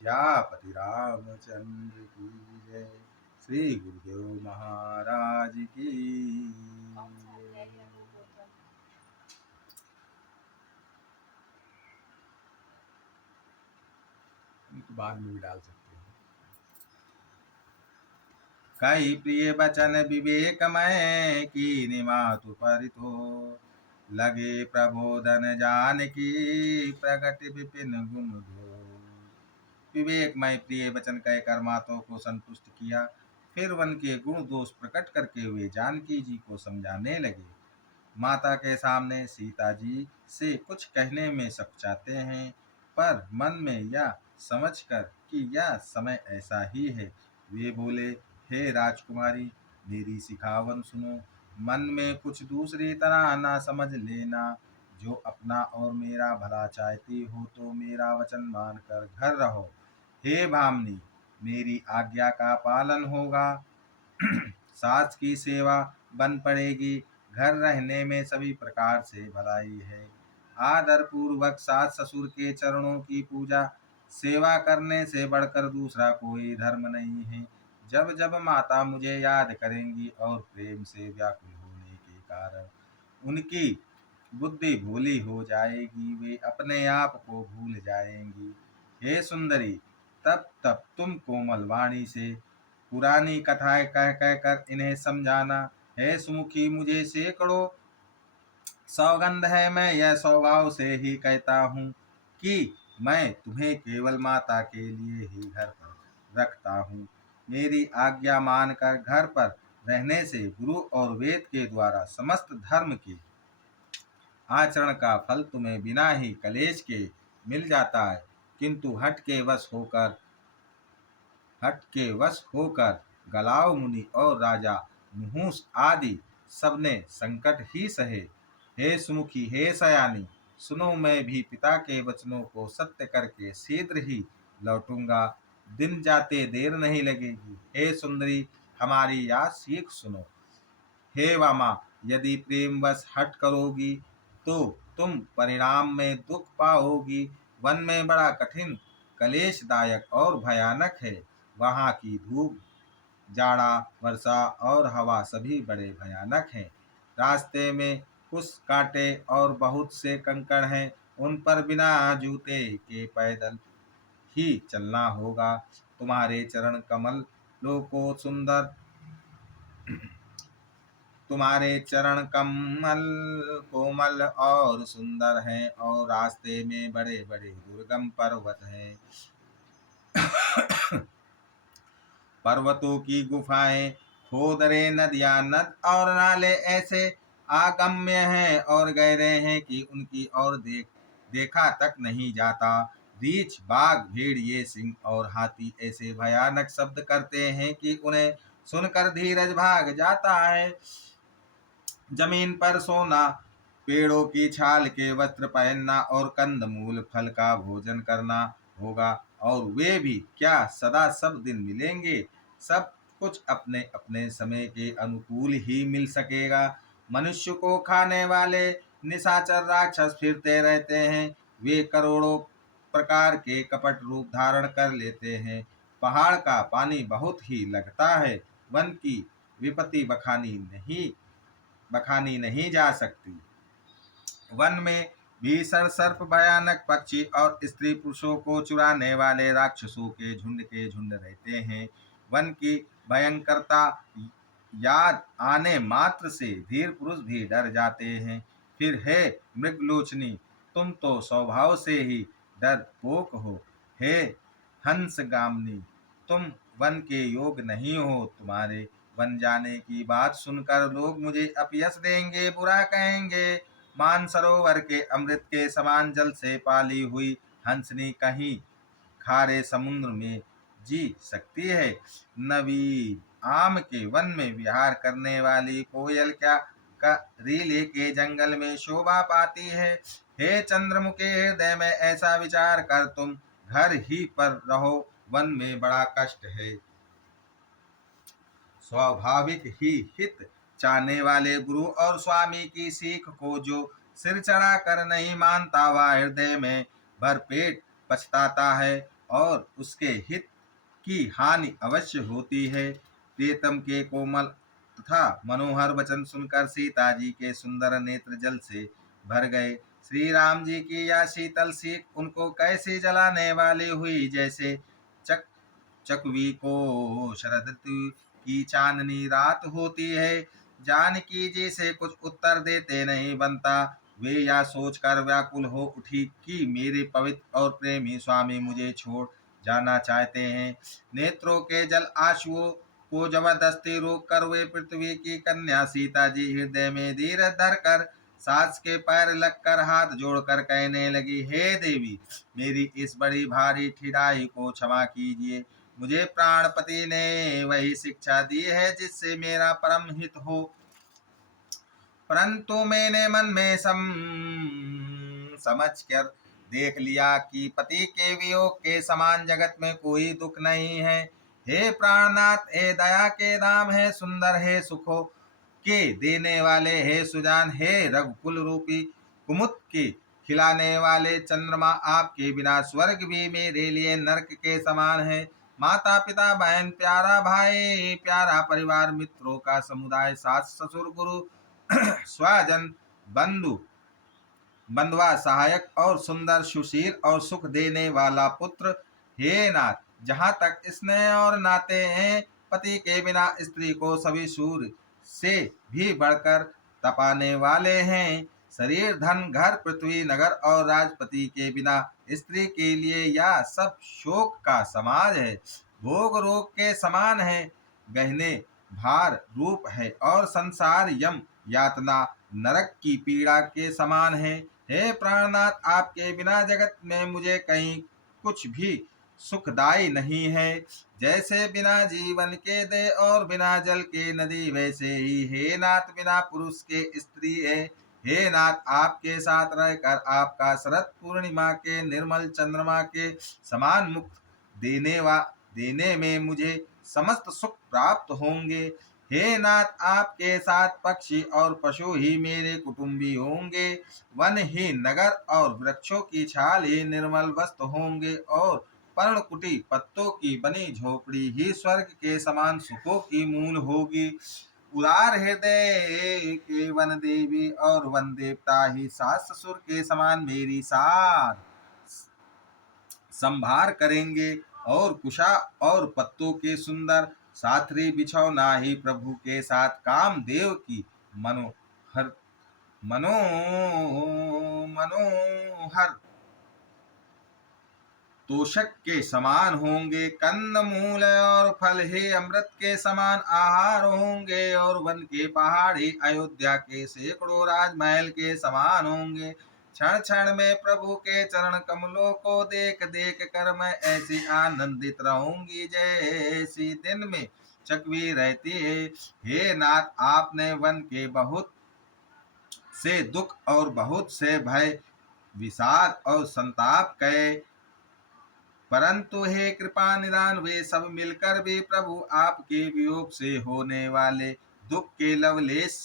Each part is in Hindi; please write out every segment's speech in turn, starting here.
सियापति रामचंद्र की जय। श्री गुरुदेव महाराज की जय। बाद में भी डाल सकते हैं। कई प्रिय बचन विवेकमय की मातु परितो, लगे प्रबोधन जान की प्रगति विपिन गुण धो। विवेकमय प्रिय वचन कहकर माताओं को संतुष्ट किया। फिर वन के गुण दोष प्रकट करके हुए जानकी जी को समझाने लगे। माता के सामने सीता जी से कुछ कहने में सकुचाते हैं, पर मन में यह समझकर कि यह समय ऐसा ही है, वे बोले, हे राजकुमारी, मेरी सिखावन सुनो। मन में कुछ दूसरी तरह ना समझ लेना। जो अपना और मेरा भला चाहती हो तो मेरा वचन मानकर घर रहो। हे भामनी, मेरी आज्ञा का पालन होगा। सास की सेवा बन पड़ेगी। घर रहने में सभी प्रकार से भलाई है। आदर पूर्वक सास ससुर के चरणों की पूजा सेवा करने से बढ़कर दूसरा कोई धर्म नहीं है। जब जब माता मुझे याद करेंगी और प्रेम से व्याकुल होने के कारण उनकी बुद्धि भूली हो जाएगी, वे अपने आप को भूल जाएंगी। हे सुंदरी, तब तब तुम कोमल वाणी से पुरानी कथाएं कह कहकर इन्हें समझाना। हे सुमुखी, मुझे सैकड़ों सौगंध है, मैं यह स्वभाव से ही कहता हूँ कि मैं तुम्हें केवल माता के लिए ही घर पर रखता हूँ। मेरी आज्ञा मानकर घर पर रहने से गुरु और वेद के द्वारा समस्त धर्म के आचरण का फल तुम्हें बिना ही कलेश के मिल जाता है। किंतु हट के वश होकर गलाव मुनि और राजा नुहूस आदि सबने संकट ही सहे। हे सुमुखी, हे सयानी, सुनो, मैं भी पिता के वचनों को सत्य करके शीघ्र ही लौटूंगा। दिन जाते देर नहीं लगेगी। हे सुंदरी, हमारी यह सीख सुनो। हे वामा, यदि प्रेमवश हट करोगी तो तुम परिणाम में दुख पाओगी। वन में बड़ा कठिन, कलेशदायक और भयानक है। वहाँ की धूप, जाड़ा, वर्षा और हवा सभी बड़े भयानक हैं। रास्ते में कुछ कांटे और बहुत से कंकड़ हैं। उन पर बिना जूते के पैदल ही चलना होगा। तुम्हारे चरण कमलों को सुंदर तुम्हारे चरण कमल कोमल और सुंदर हैं, और रास्ते में बड़े बड़े दुर्गम पर्वत हैं। पर्वतों की गुफाएं, खोदरे नदियां, नद और नाले ऐसे आगम्य हैं और गहरे हैं कि उनकी ओर देखा तक नहीं जाता। रीछ, बाघ, भेड़िए, सिंह और हाथी ऐसे भयानक शब्द करते हैं कि उन्हें सुनकर धीरज भाग जाता है। जमीन पर सोना, पेड़ों की छाल के वस्त्र पहनना और कंदमूल फल का भोजन करना होगा। और वे भी क्या सदा सब दिन मिलेंगे? सब कुछ अपने अपने समय के अनुकूल ही मिल सकेगा। मनुष्य को खाने वाले निशाचर राक्षस फिरते रहते हैं। वे करोड़ों प्रकार के कपट रूप धारण कर लेते हैं। पहाड़ का पानी बहुत ही लगता है। वन की विपत्ति बखानी नहीं जा सकती। वन में भीषण सर्प, भयानक पक्षी और स्त्री पुरुषों को चुराने वाले राक्षसों के झुंड रहते हैं। वन की भयंकरता याद आने मात्र से धीर पुरुष भी डर जाते हैं। फिर हे मृगलोचनी, तुम तो स्वभाव से ही डरपोक हो। हे हंसगामिनी, तुम वन के योग नहीं हो। तुम्हारे वन जाने की बात सुनकर लोग मुझे अपयश देंगे, बुरा कहेंगे। मानसरोवर के अमृत के समान जल से पाली हुई हंसनी कहीं खारे समुद्र में जी सकती है। नवीन आम के वन में विहार करने वाली कोयल क्या करीले के जंगल में शोभा पाती है। हे चंद्रमुखे, हृदय में ऐसा विचार कर तुम घर ही पर रहो। वन में बड़ा कष्ट है। स्वाभाविक ही हित चाहने वाले गुरु और स्वामी की सीख को जो सिर चढ़ा कर नहीं मानता, वह हृदय में भरपेट पछताता है और उसके हित की हानि अवश्य होती है। प्रियतम के कोमल तथा मनोहर वचन सुनकर सीता जी के सुंदर नेत्र जल से भर गए। श्री राम जी की यह शीतल सीख उनको कैसे जलाने वाली हुई, जैसे चक चकवी को शरद ऋतु की चांदनी रात होती है। जानकी जी से कुछ उत्तर देते नहीं बनता। वे यह सोचकर व्याकुल हो उठी कि मेरे पवित्र और प्रेमी स्वामी मुझे छोड़ जाना चाहते हैं। नेत्रों के जल आंसुओं को जबरदस्ती रोक कर वे पृथ्वी की कन्या सीता जी हृदय में धीरज धर कर सास के पैर लगकर हाथ जोड़कर कहने लगी, हे देवी, मेरी इस बड़ी भारी ठिठाई को क्षमा कीजिए। मुझे प्राणपति ने वही शिक्षा दी है जिससे मेरा परम हित हो, परंतु मैंने मन में समझ कर देख लिया कि पति के वियोग के समान जगत में कोई दुख नहीं है। हे प्राणनाथ, हे दया के धाम, हे सुंदर, हे सुखों के देने वाले, हे सुजान, हे रघुकुल रूपी कुमुद के खिलाने वाले चंद्रमा, आपके बिना स्वर्ग भी मेरे लिए नरक के समान है। माता पिता बहन प्यारा भाई प्यारा परिवार, मित्रों का समुदाय, सास ससुर गुरु स्वजन बंधु बंधुआ सहायक और सुंदर सुशील और सुख देने वाला पुत्र, हे नाथ, जहाँ तक स्नेह और नाते हैं, पति के बिना स्त्री को सभी सूर्य से भी बढ़कर तपाने वाले हैं। शरीर धन घर पृथ्वी नगर और राजपति के बिना स्त्री के लिए यह सब शोक का समाज है, भोग रोग के समान है, गहने भार रूप है और संसार यम यातना नरक की पीड़ा के समान है। हे प्राणनाथ, आपके बिना जगत में मुझे कहीं कुछ भी सुखदायी नहीं है। जैसे बिना जीवन के दे और बिना जल के नदी, वैसे ही हे नाथ बिना पुरुष के स्त्री है। हे नाथ, आपके साथ रहकर आपका शरद पूर्णिमा के निर्मल चंद्रमा के समान मुक्त देने में मुझे समस्त सुख प्राप्त होंगे। हे नाथ, आपके साथ पक्षी और पशु ही मेरे कुटुंबी होंगे, वन ही नगर और वृक्षों की छाल ही निर्मल वस्त्र होंगे और पर्णकुटी पत्तों की बनी झोपड़ी ही स्वर्ग के समान सुखों की मूल होगी। उदार हृदय के वन देवी और वन देवता ही सास ससुर के समान मेरी सार संभार करेंगे और कुशा और पत्तों के सुंदर साथरी बिछौना ही प्रभु के साथ कामदेव की मनोहर मनो मनोहर तोषक के समान होंगे। कंद मूल और फल ही अमृत के समान आहार होंगे और वन के पहाड़ ही अयोध्या के सैकड़ों राजमहल के समान होंगे। क्षण क्षण में प्रभु के चरण कमलों को देख देख कर मैं ऐसी आनंदित रहूंगी जैसी दिन में चकवी रहती है। हे नाथ, आपने वन के बहुत से दुख और बहुत से भय विषाद और संताप कहे, परंतु हे कृपा निदान वे सब मिलकर भी प्रभु आपके वियोग से होने वाले दुख के लवलेश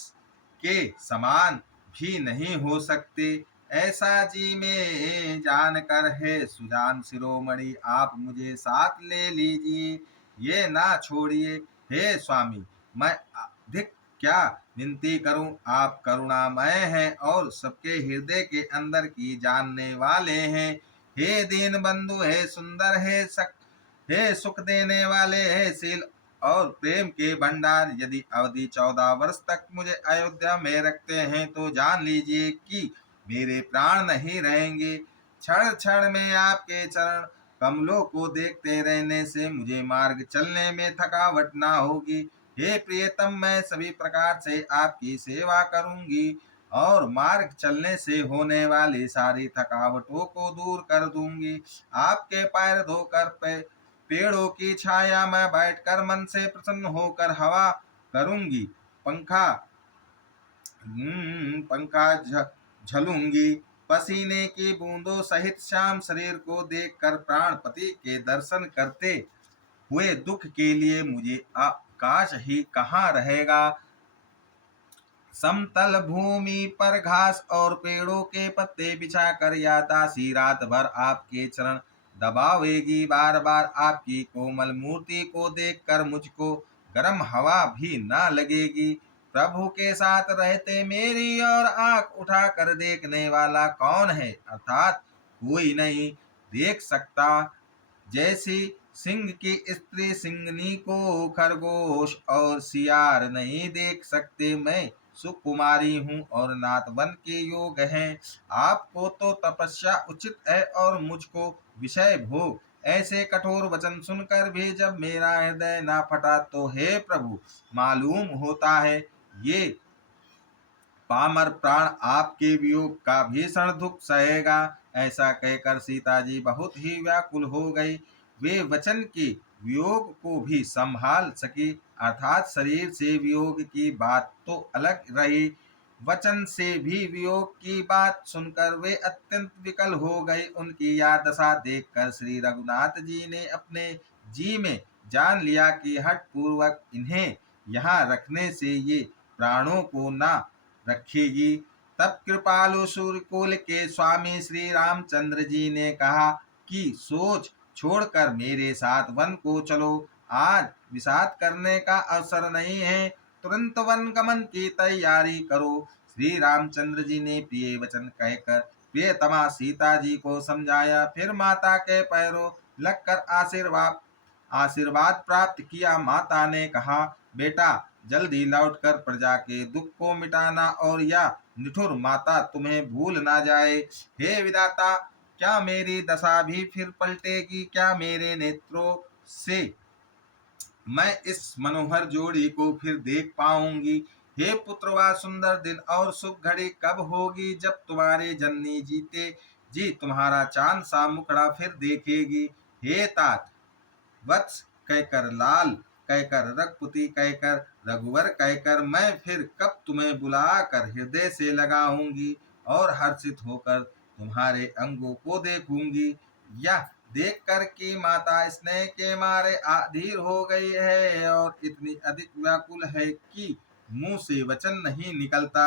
के समान भी नहीं हो सकते। ऐसा जी में जानकर है सुजान शिरोमणि, आप मुझे साथ ले लीजिए, ये ना छोड़िए। हे स्वामी, मैं अधिक क्या विनती करूं, आप करुणामय हैं और सबके हृदय के अंदर की जानने वाले हैं। हे दीन बंधु, हे सुंदर, हे सुख देने वाले, हे शील और प्रेम के भंडार, यदि अवधि 14 वर्ष तक मुझे अयोध्या में रखते हैं तो जान लीजिए कि मेरे प्राण नहीं रहेंगे। क्षण क्षण में आपके चरण कमलों को देखते रहने से मुझे मार्ग चलने में थकावट ना होगी। हे प्रियतम, मैं सभी प्रकार से आपकी सेवा करूंगी और मार्ग चलने से होने वाली सारी थकावटों को दूर कर दूंगी। आपके पैर धोकर पेड़ों की छाया में बैठकर मन से प्रसन्न होकर हवा करूंगी, पंखा झलूंगी। पसीने की बूंदों सहित श्याम शरीर को देखकर प्राणपति के दर्शन करते हुए दुख के लिए मुझे आकाश ही कहाँ रहेगा। समतल भूमि पर घास और पेड़ों के पत्ते बिछाकर या दासी रात भर आपके चरण दबावेगी बार बार आपकी कोमल मूर्ति को देखकर मुझको गर्म हवा भी ना लगेगी। प्रभु के साथ रहते मेरी और आंख उठा कर देखने वाला कौन है, अर्थात कोई नहीं देख सकता। जैसी सिंह की स्त्री सिंगनी को खरगोश और सियार नहीं देख सकते, मैं सुकुमारी हूँ और नाथवन के योग हैं। आपको तो तपस्या उचित है और मुझको विषय भोग। ऐसे कठोर वचन सुनकर भी जब मेरा हृदय ना फटा तो हे प्रभु मालूम होता है ये पामर प्राण आपके वियोग का भीषण दुख सहेगा। ऐसा कहकर सीता जी बहुत ही व्याकुल हो गई। वे वचन के वियोग को भी संभाल सकी, अर्थात शरीर से वियोग की बात तो अलग रही, वचन से भी वियोग की बात सुनकर वे अत्यंत विकल हो गई। उनकी यह दशा देखकर श्री रघुनाथ जी ने अपने जी में जान लिया कि हठ पूर्वक इन्हें यहाँ रखने से ये प्राणों को ना रखेगी। तब कृपालु सूर्यकुल के स्वामी श्री रामचंद्र जी ने कहा कि सोच छोड़कर मेरे साथ वन को चलो, आज विषाद करने का अवसर नहीं है, तुरंत वन गमन की तैयारी करो। श्री रामचंद्र जी ने प्रिय वचन कहकर प्रियतमा सीता जी को समझाया, फिर माता के पैरों लगकर आशीर्वाद आशीर्वाद प्राप्त किया। माता ने कहा, बेटा जल्दी लौटकर प्रजा के दुख को मिटाना और या निठुर माता तुम्हें भूल ना जाए। हे विधाता, क्या मेरी दशा भी फिर पलटेगी? क्या मेरे नेत्रों से मैं इस मनोहर जोड़ी को फिर देख पाऊंगी? हे पुत्र, वह सुंदर दिन और शुभ घड़ी कब होगी जब तुम्हारे जननी जीते जी तुम्हारा चांद सा मुखड़ा फिर देखेगी? हे तात, वत्स कहकर, लाल कहकर, रघुपति कहकर, रघुवर कहकर मैं फिर कब तुम्हें बुलाकर हृदय से लगाऊंगी और हर्षित होकर तुम्हारे अंगों को देखूंगी? यह देख कर कि माता स्नेह के मारे अधीर हो गई है और इतनी अधिक व्याकुल है कि मुंह से वचन नहीं निकलता।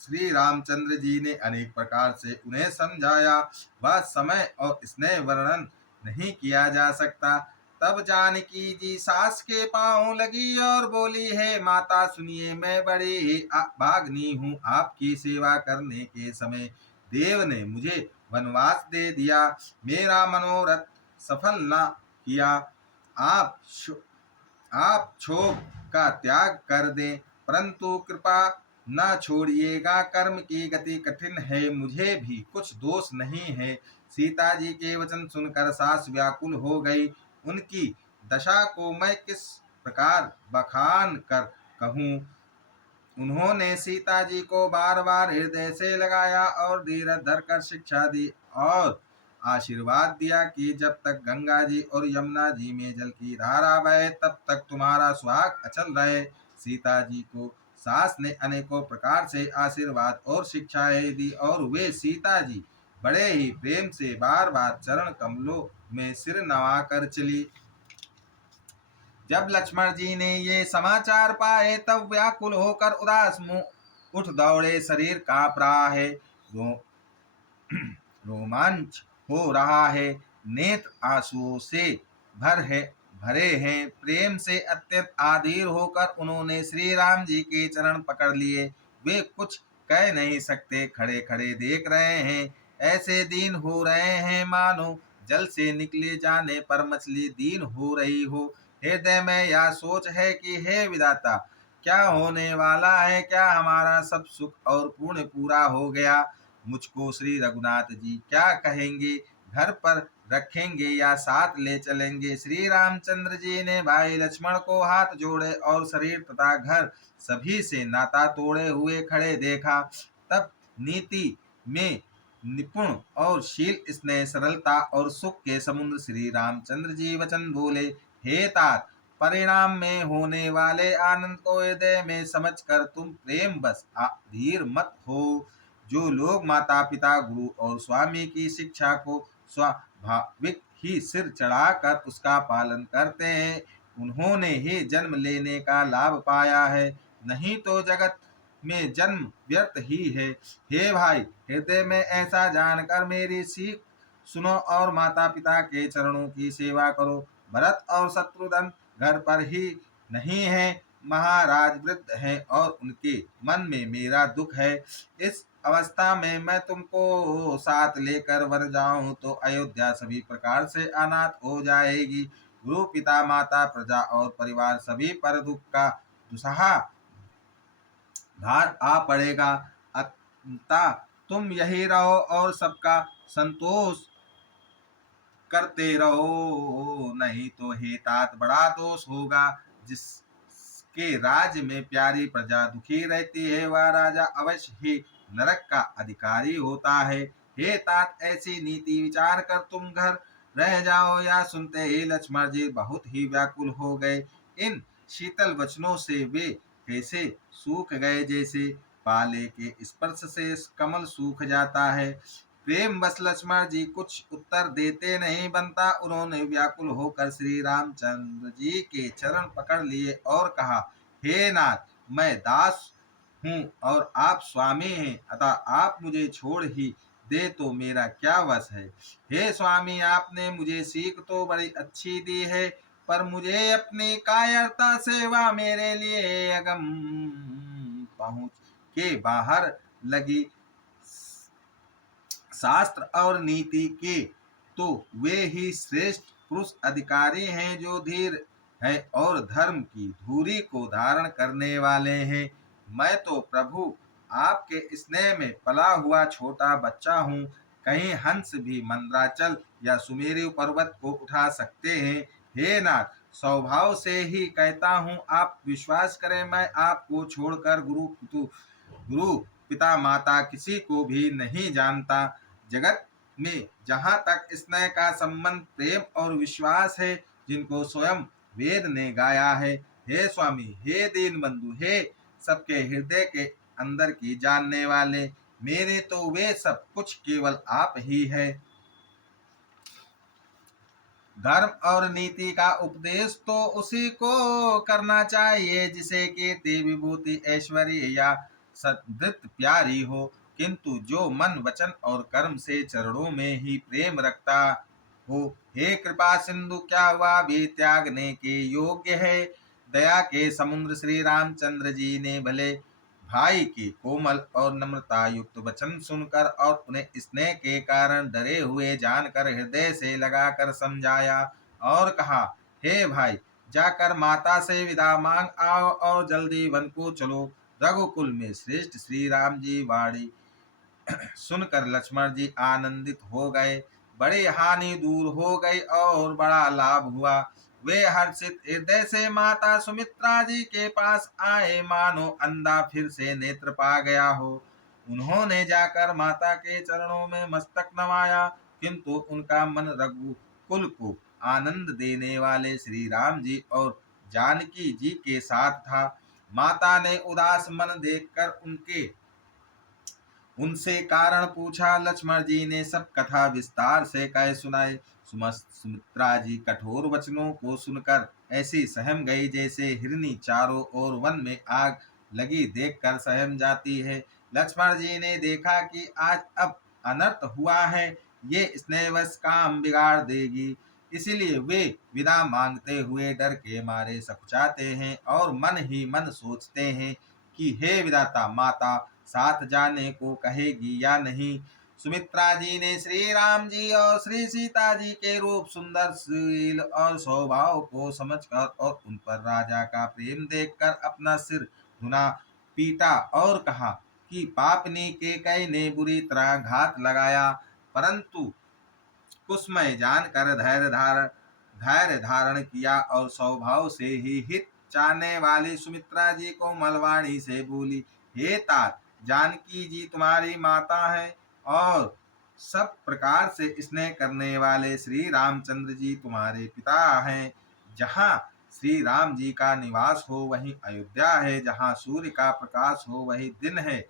श्री रामचंद्र जी ने अनेक प्रकार से उन्हें समझाया, वह समय और स्नेह वर्णन नहीं किया जा सकता। तब जानकी जी सास के पांव लगी और बोली, है माता सुनिए, मैं बड़ी ही भागनी हूँ। आपकी सेवा करने के समय देव ने मुझे वनवास दे दिया, मेरा मनोरथ सफल न किया। आप आप क्षोभ का त्याग कर दें, परंतु कृपा न छोड़िएगा। कर्म की गति कठिन है, मुझे भी कुछ दोष नहीं है। सीता जी के वचन सुनकर सास व्याकुल हो गई। उनकी दशा को मैं किस प्रकार बखान कर कहूँ। उन्होंने सीता जी को बार बार हृदय से लगाया और धीरज धरकर शिक्षा दी और आशीर्वाद दिया कि जब तक गंगा जी और यमुना जी में जल की धारा बहे तब तक तुम्हारा सुहाग अचल रहे। सीता जी को सास ने अनेकों प्रकार से आशीर्वाद और शिक्षाएं दी और वे सीता जी बड़े ही प्रेम से बार बार चरण कमलों में सिर नवा कर चली। जब लक्ष्मण जी ने ये समाचार पाए तब व्याकुल होकर उदास मुंह उठ दौड़े। शरीर कांप रहा है, रो, रोमांच हो रहा है, नेत्र आंसुओं से भरे हैं। प्रेम से अत्यंत आधीर होकर उन्होंने श्री राम जी के चरण पकड़ लिए। वे कुछ कह नहीं सकते, खड़े खड़े देख रहे हैं, ऐसे दीन हो रहे हैं मानो जल से निकले जाने पर मछली दीन हो रही हो। हृदय में यह सोच है कि हे विधाता, क्या होने वाला है? क्या हमारा सब सुख और पुण्य पूरा हो गया? मुझको श्री रघुनाथ जी क्या कहेंगे? घर पर रखेंगे या साथ ले चलेंगे? श्री रामचंद्र जी ने भाई लक्ष्मण को हाथ जोड़े और शरीर तथा घर सभी से नाता तोड़े हुए खड़े देखा। तब नीति में निपुण और शील, स्नेह, सरलता और सुख के समुद्र श्री रामचंद्र जी वचन बोले, हे तात, परिणाम में होने वाले आनंद को हृदय में समझकर तुम प्रेम बस धीर मत हो। जो लोग माता पिता गुरु और स्वामी की शिक्षा को स्वाभाविक ही सिर चढ़ाकर उसका पालन करते हैं, उन्होंने ही जन्म लेने का लाभ पाया है, नहीं तो जगत में जन्म व्यर्थ ही है। हे भाई, हृदय में ऐसा जानकर मेरी सीख सुनो और माता पिता के चरणों की सेवा करो। भरत और शत्रुघ्न घर पर ही नहीं है, महाराज वृद्ध हैं और उनके मन में मेरा दुख है। इस अवस्था में मैं तुमको साथ लेकर वन जाऊं तो अयोध्या सभी प्रकार से अनाथ हो जाएगी। गुरु पिता माता प्रजा और परिवार सभी पर दुख का दुसहा भार आ पड़ेगा। अतः तुम यही रहो और सबका संतोष करते रहो, नहीं तो हे तात बड़ा दोष होगा। जिसके राज्य में प्यारी प्रजा दुखी रहती है वह राजा अवश्य ही नरक का अधिकारी होता है। हे तात ऐसी नीति विचार कर तुम घर रह जाओ। या सुनते ही लक्ष्मण जी बहुत ही व्याकुल हो गए। इन शीतल वचनों से वे कैसे सूख गए, जैसे पाले के स्पर्श से कमल सूख जाता है। प्रेम बस लक्ष्मण जी कुछ उत्तर देते नहीं बनता। उन्होंने व्याकुल होकर श्री रामचंद्र जी के चरण पकड़ लिए और कहा, हे नाथ, मैं दास हूँ और आप स्वामी हैं, अतः आप मुझे छोड़ ही दे तो मेरा क्या वश है। हे स्वामी, आपने मुझे सीख तो बड़ी अच्छी दी है, पर मुझे अपनी कायरता सेवा मेरे लिए अगम पहुँच के बाहर लगी। शास्त्र और नीति के तो वे ही श्रेष्ठ पुरुष अधिकारी हैं जो धीर है और धर्म की धूरी को धारण करने वाले हैं। मैं तो प्रभु आपके स्नेह में पला हुआ छोटा बच्चा हूँ। कहीं हंस भी मंदराचल या सुमेरु पर्वत को उठा सकते हैं। हे नाथ, स्वभाव से ही कहता हूँ, आप विश्वास करें, मैं आपको छोड़कर गुरु पिता माता किसी को भी नहीं जानता। जगत में जहाँ तक स्नेह का संबंध प्रेम और विश्वास है, जिनको स्वयं वेद ने गाया है। हे स्वामी, हे दीन बंधु, हे सबके हृदय के अंदर की जानने वाले, मेरे तो वे सब कुछ केवल आप ही है। धर्म और नीति का उपदेश तो उसी को करना चाहिए जिसे कीर्ति विभूति ऐश्वर्य या सद्वृत्त प्यारी हो। किंतु जो मन वचन और कर्म से चरणों में ही प्रेम रखता हो, हे कृपा सिंधु, क्या वह भी त्यागने के योग्य है। दया के समुद्र श्री रामचंद्र जी ने भले भाई की कोमल और नम्रता युक्त वचन सुनकर और उन्हें स्नेह के कारण डरे हुए जानकर हृदय से लगाकर समझाया और कहा, हे भाई, जाकर माता से विदा मांग आओ और जल्दी वन को चलो। रघुकुल में श्रेष्ठ श्री राम जी वाणी सुनकर लक्ष्मण जी आनंदित हो गए। बड़ी हानि दूर हो गई और बड़ा लाभ हुआ। वे हर्षित हृदय से माता सुमित्रा जी के पास आए, मानो अंधा फिर से नेत्र पा गया हो। उन्होंने जाकर माता के चरणों में मस्तक नवाया, किंतु उनका मन रघुकुल को आनंद देने वाले श्री राम जी और जानकी जी के साथ था। माता ने उदास मन देखकर उनसे कारण पूछा। लक्ष्मण जी ने सब कथा विस्तार से कह सुनाई। सुमित्रा जी कठोर वचनों को सुनकर ऐसी सहम गई जैसे हिरनी चारों ओर वन में आग लगी देखकर सहम जाती है। लक्ष्मण जी ने देखा कि आज अब अनर्थ हुआ है, ये स्नेहवश काम बिगाड़ देगी, इसलिए वे विदा मांगते हुए डर के मारे सकुचाते हैं और मन ही मन सोचते हैं कि हे विधाता, माता साथ जाने को कहेगी या नहीं। सुमित्रा जी ने श्री राम जी और श्री सीता जी के रूप, सुंदर शील और स्वभाव को समझकर और उन पर राजा का प्रेम देखकर अपना सिर धुना पीटा और कहा कि पापनी के कई ने बुरी तरह घात लगाया, परंतु कुसमय जानकर धैर्य धारण किया और स्वभाव से ही हित चाहने वाली सुमित्रा जी को मलवाणी से बोली, हे तात, जानकी जी तुम्हारी माता है और सब प्रकार से स्नेह करने वाले श्री रामचंद्र जी तुम्हारे पिता हैं। जहाँ श्री राम जी का निवास हो वहीं अयोध्या है, जहाँ सूर्य का प्रकाश हो वही दिन है।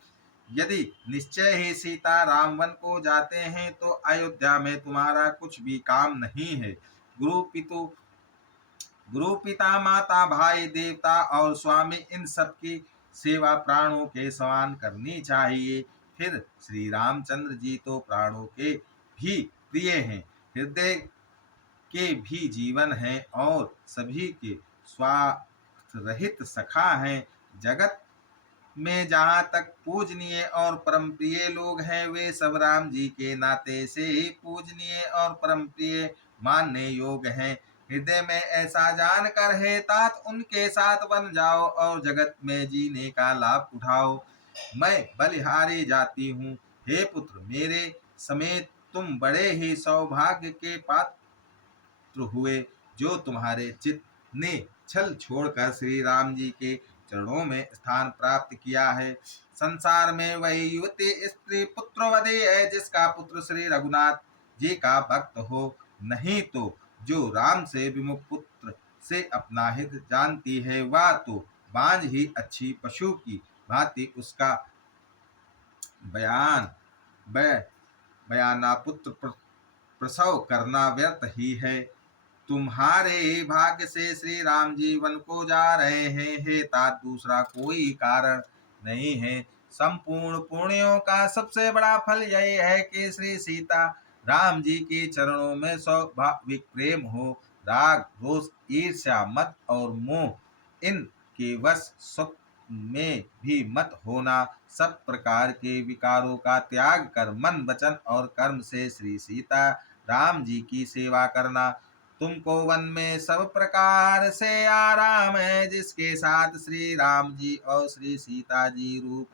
यदि निश्चय ही सीता रामवन को जाते हैं तो अयोध्या में तुम्हारा कुछ भी काम नहीं है। गुरु पितु गुरु पिता माता भाई देवता और स्वामी, इन सब की सेवा प्राणों के समान करनी चाहिए। फिर श्री रामचंद्र जी तो प्राणों के भी प्रिय हैं, हृदय के भी जीवन हैं और सभी के स्वार्थ रहित सखा हैं। जगत में जहाँ तक पूजनीय और परम प्रिय लोग हैं, वे सब राम जी के नाते से ही पूजनीय और परम प्रिय मानने योग्य हैं। हृदय में ऐसा जानकर हे तात उनके साथ बन जाओ और जगत में जीने का लाभ उठाओ। मैं बलिहारी जाती हूँ, हे पुत्र मेरे समेत तुम बड़े ही सौभाग्य के पात्र हुए, जो तुम्हारे चित्त ने छल छोड़कर श्री राम जी के चरणों में स्थान प्राप्त किया है। संसार में वही युवती स्त्री पुत्रवधे है जिसका पुत्र श्री रघुनाथ जी का भक्त हो, नहीं तो जो राम से विमुख पुत्र से अपना हित जानती है, वह तो बांझ ही अच्छी पशु की भांति उसका बयान बयाना पुत्र प्रसव करना व्यर्थ ही है। तुम्हारे भाग्य से श्री राम जी वन को जा रहे हैं, हे तात दूसरा कोई कारण नहीं है। संपूर्ण पुण्यों का सबसे बड़ा फल यही है कि श्री सीता राम जी के चरणों में स्वाभाविक प्रेम हो। राग रोष ईर्ष्या मत और मोह इनके वश स्वप्न में भी मत होना। सब प्रकार के विकारों का त्याग कर मन वचन और कर्म से श्री सीता राम जी की सेवा करना। तुमको वन में सब प्रकार से आराम है, जिसके साथ श्री राम जी और श्री सीता जी रूप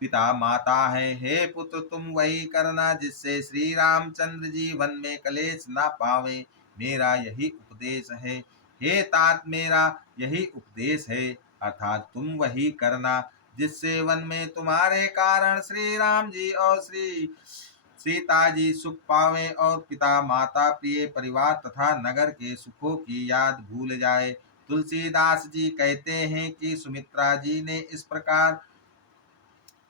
पिता माता है। हे पुत्र तुम वही करना जिससे श्री रामचंद्र जी वन में कलेश ना पावे, मेरा यही उपदेश है। हे तात मेरा यही उपदेश है, अर्थात तुम वही करना जिससे वन में तुम्हारे कारण श्री राम जी और श्री सीता जी सुख पावे और पिता माता प्रिय परिवार तथा नगर के सुखों की याद भूल जाए। तुलसीदास जी कहते हैं कि सुमित्रा जी ने इस प्रकार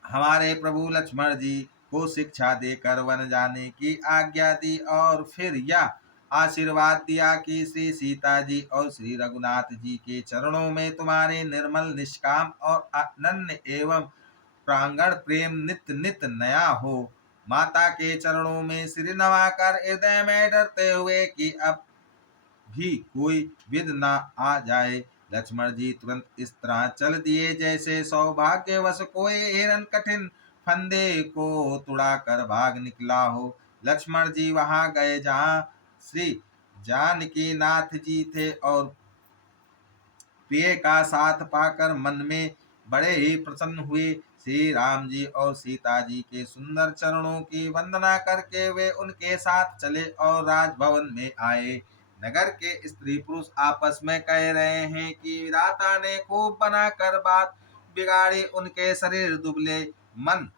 हमारे प्रभु लक्ष्मण जी को शिक्षा देकर वन जाने की आज्ञा दी और फिर यह आशीर्वाद दिया कि श्री सीता जी और श्री रघुनाथ जी के चरणों में तुम्हारे निर्मल निष्काम और अनन्य एवं प्रांगण प्रेम नित नित नया हो। माता के चरणों में सिर नवाकर हृदय में डरते हुए कि अब भी कोई विध ना आ जाए, लक्ष्मण जी तुरंत इस तरह चल दिए जैसे सौभाग्यवश कोई हिरन कठिन फंदे को तुड़ाकर भाग निकला हो। लक्ष्मण जी वहां गए जहां श्री जानकी नाथ जी थे और प्रिय का साथ पाकर मन में बड़े ही प्रसन्न हुए। श्री राम जी और सीता जी के सुंदर चरणों की वंदना करके वे उनके साथ चले और राजभवन में आए। नगर के स्त्री पुरुष आपस में कह रहे हैं कि विधाता ने खूब बनाकर बात बिगाड़ी, उनके शरीर दुबले, मन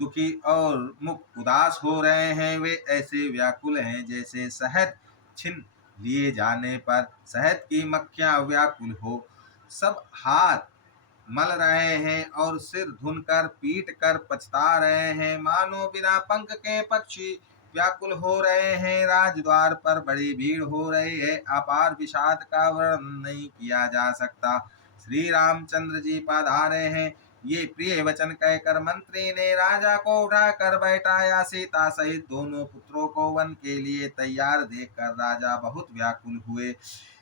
दुखी और मुख उदास हो रहे हैं। वे ऐसे व्याकुल हैं जैसे शहद छिन लिए जाने पर शहद की मक्खियां व्याकुल हो। सब हाथ मल रहे हैं और सिर धुनकर पीट कर पछता रहे हैं, मानो बिना पंख के पक्षी व्याकुल हो रहे हैं। राजद्वार पर बड़ी भीड़ हो रही है, अपार विषाद का वर्णन नहीं किया जा सकता। श्री रामचंद्र जी पधारे हैं, ये प्रिय वचन कहकर मंत्री ने राजा को उठाकर बैठाया। सीता सहित दोनों पुत्रों को वन के लिए तैयार देखकर राजा बहुत व्याकुल हुए।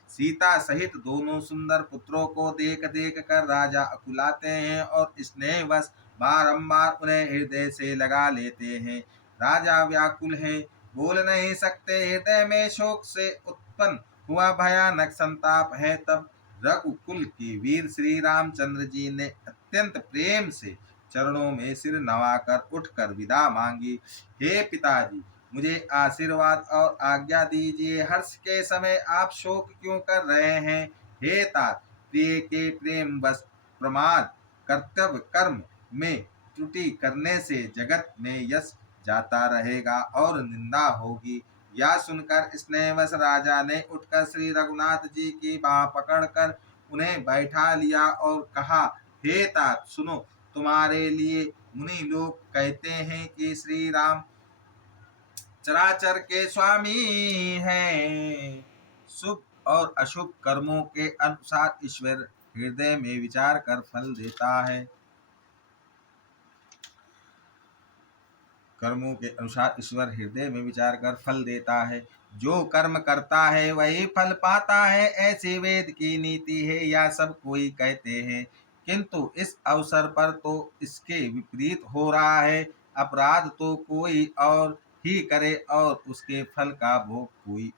सीता सहित दोनों सुंदर पुत्रों को देख देख कर राजा अकुलाते हैं और स्नेहवश बारंबार उन्हें हृदय से लगा लेते हैं। राजा व्याकुल हैं, बोल नहीं सकते, हृदय में शोक से उत्पन्न हुआ भयानक संताप है। तब रघुकुल के वीर श्री रामचंद्र जी ने अत्यंत प्रेम से चरणों में सिर नवाकर उठकर विदा मांगी। हे पिताजी, मुझे आशीर्वाद और आज्ञा दीजिए, हर्ष के समय आप शोक क्यों कर रहे हैं। हे तात, प्रिय के प्रेम बस प्रमाद कर्तव्य कर्म में त्रुटि करने से जगत में यश जाता रहेगा और निंदा होगी। यह सुनकर स्नेहवश राजा ने उठकर श्री रघुनाथ जी की बाह पकड़कर उन्हें बैठा लिया और कहा, हे तात सुनो, तुम्हारे लिए मुनि लोग कहते हैं कि श्री राम चराचर के स्वामी हैं। शुभ और अशुभ कर्मों के अनुसार ईश्वर हृदय में विचार कर फल देता है। कर्मों के अनुसार ईश्वर हृदय में विचार कर फल देता है। जो कर्म करता है वही फल पाता है, ऐसी वेद की नीति है, या सब कोई कहते हैं। किंतु इस अवसर पर तो इसके विपरीत हो रहा है। अपराध तो कोई और ही करे और उसके फल का भोग कोई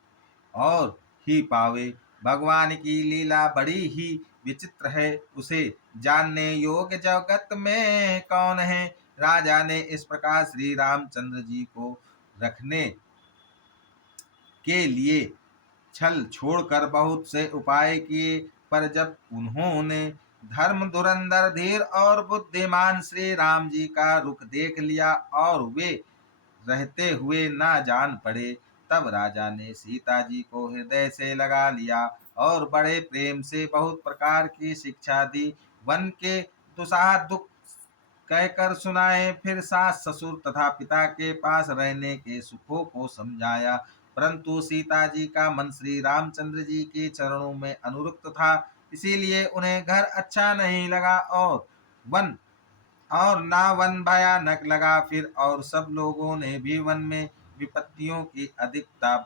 और ही पावे। भगवान की लीला बड़ी ही विचित्र है, उसे जानने योग्य जगत में कौन है। राजा ने इस प्रकार श्री रामचंद्र जी को रखने के लिए छल छोड़कर बहुत से उपाय किए, पर जब उन्होंने धर्म धुरंधर धीर और बुद्धिमान श्री राम जी का रुख देख लिया और वे रहते हुए ना जान पड़े, तब राजा ने सीता जी को हृदय से लगा लिया और बड़े प्रेम से बहुत प्रकार की शिक्षा दी। वन के दुसाह दुख कहकर सुनाए, फिर सास ससुर तथा पिता के पास रहने के सुखों को समझाया। परंतु सीता जी का मन श्री रामचंद्र जी के चरणों में अनुरक्त था, इसीलिए उन्हें घर अच्छा नहीं लगा वन ना वन भयानक लगा। फिर और सब लोगों ने भी वन में विपत्तियों की अधिकता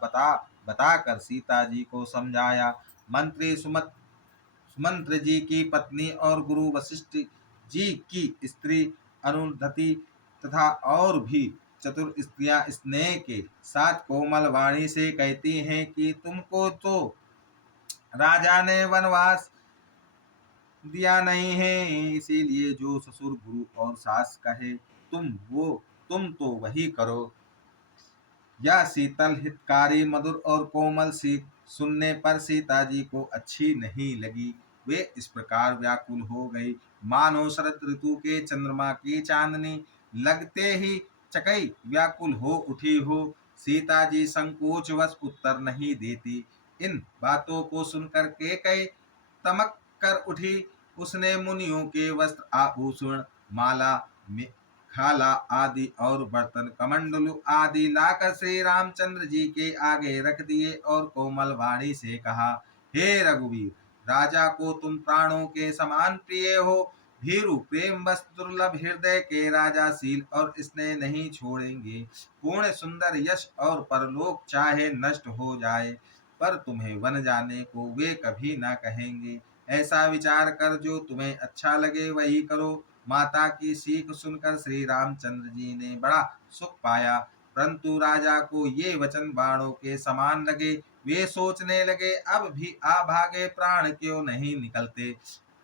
बताकर सीता जी को समझाया। मंत्री सुमंत्र जी की पत्नी और गुरु वशिष्ठ जी की स्त्री अरुंधति तथा और भी चतुर स्त्रियां स्नेह के साथ कोमल वाणी से कहती हैं कि तुमको तो राजा ने वनवास दिया नहीं है, इसीलिए जो ससुर गुरु और सास कहे तुम तो वही करो। यह शीतल हितकारी मधुर और कोमल सीख सुनने पर सीता जी को अच्छी नहीं लगी। वे इस प्रकार व्याकुल हो गई, मानो शरद ऋतु के चंद्रमा की चांदनी लगते ही चकई व्याकुल हो उठी हो। सीता जी संकोचवश उत्तर नहीं देती। इन बातों को सुनकर केकई तमक कर उठी। उसने मुनियों के वस्त्र आभूषण माला खाला आदि और बर्तन कमंडलु आदि लाकर श्री रामचंद्र जी के आगे रख दिए और कोमल वाणी से कहा, हे रघुवीर, राजा को तुम प्राणों के समान प्रिय हो। भीरु प्रेम बस दुर्लभ हृदय के राजाशील और स्नेह नहीं छोड़ेंगे। पूर्ण सुंदर यश और परलोक चाहे नष्ट हो जाए, पर तुम्हें वन जाने को वे कभी ना कहेंगे। ऐसा विचार कर जो तुम्हें अच्छा लगे वही करो। माता की सीख सुनकर श्री रामचंद्र जी ने बड़ा सुख पाया, परंतु राजा को ये वचन बाणों के समान लगे। वे सोचने लगे, अब भी आभागे प्राण क्यों नहीं निकलते।